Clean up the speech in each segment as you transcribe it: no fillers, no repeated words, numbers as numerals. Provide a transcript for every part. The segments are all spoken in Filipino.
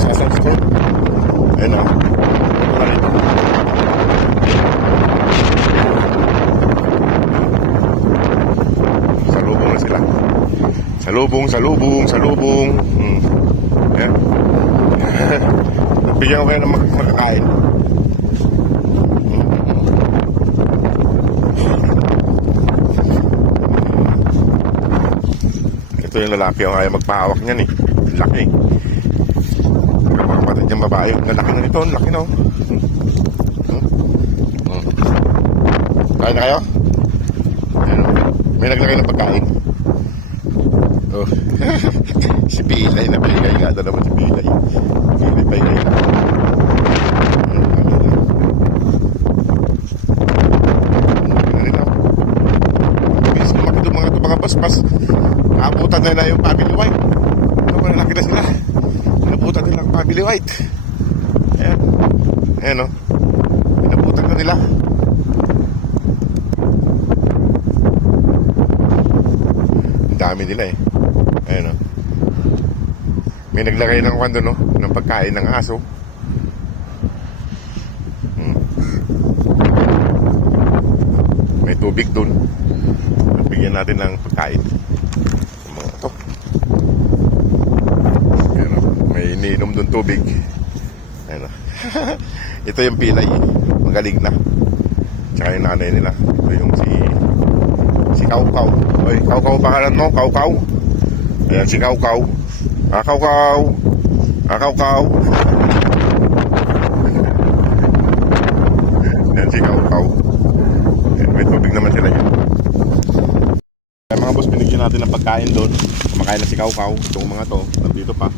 sa subscribe. Ayun o. Salubong na sila. Salubong. Ayan. Bigyan ko kayo ng makakain. Ito yung lalaki yung kaya magpahawak niyan eh. Laki. Kapatid yung babae. Lalaki na nito. Laki na. Kain na kayo? May naglagay ng pagkain. Oh. Si Pilay na paligay nga na naman si Pilay. Pilay paligay na. Bilis lumaki itong mga basbas. Naabutan nila yung family white. Malaki na sila. Nabutan nila ang family white. Ayan. Ayan o. Nabutan na nila. Ang dami nila eh. Ayan o. May naglagay ng kwando no, ng pagkain ng aso. May tubig dun. Bigyan natin ng pagkain. Mga to. Ayan o. May iniinom dun tubig. Ayan o. Ito yung Pilay. Magaling na. Tsaka yung nanay nila. Ito yung si Kaw Kaw. Oy, Kaw Kaw pangalan mo? Kaw Kaw. Ayan si Kaw Kaw. Kaw Kaw. Kaw Kaw. Ayan si Kaw Kaw. Ayan, may tubig naman sila yun. Ayan mga boss, binigyan natin ng pagkain doon. Kumakain na si Kaw Kaw. Itong mga to, nandito pa.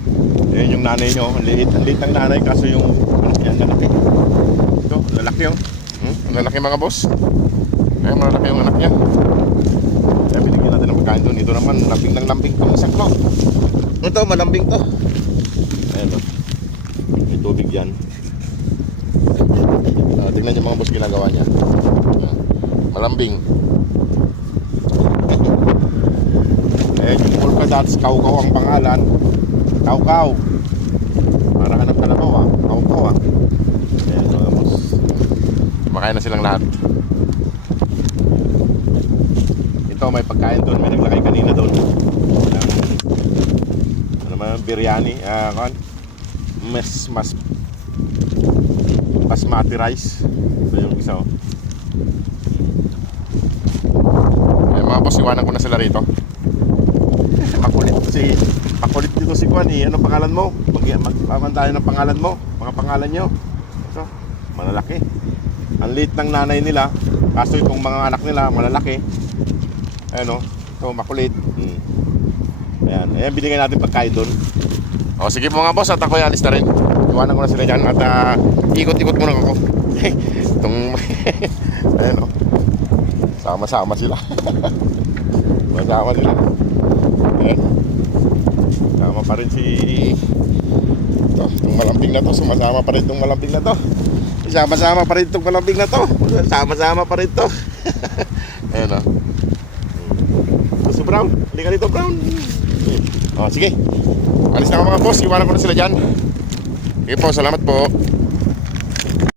Ayan yung nanay nyo. Ang liit ng nanay kaso yung yan, lalaki. Ito, lalaki yun. Ang lalaki mga boss. Ayan, malalaki yung anak niya. Kaya binigyan natin ng pagkain doon. Ito naman, lambing ng lambing itong isak no. Ito, malambing to. Ayan o. May tubig yan. Tingnan nyo mga boss ginagawa niya. Malambing. Ayan yung polka dots. Kaw Kaw ang pangalan. Kaw Kaw. Para hanap ka na ko ah. Kaw Kaw ah. Ayan mga boss. Makain na silang lahat. Ito may pagkain doon. May naglagay kanina doon. Biryani, basmati rice. Ito yung isa oh. Ay, mga boss, iwanan ko na sila rito. Makulit dito si Juan eh. Ano pangalan mo? Mag-aman tayo ng pangalan mo. Mga pangalan nyo. Ito, malalaki. Ang liit ng nanay nila. Kaso itong mga anak nila malalaki. Ayan o, ito makulit. Ayan, binigay natin pagkain doon. O sige po mga boss, at ako ay alis na rin. Iwanan ko na sila dyan at ikot-ikot muna ako. Itong ayan o, sama-sama sila. Masama sila. Ayan, sama pa rin si ito, itong malambing na to. Sumasama pa rin itong malambing na to. Sama-sama pa rin itong malambing na to. Sama-sama pa rin ito. Ayan o. Gusto Brown, halika dito Brown. O sige, alis na ako mga boss, iwanan ko na sila dyan. Sige po, salamat po.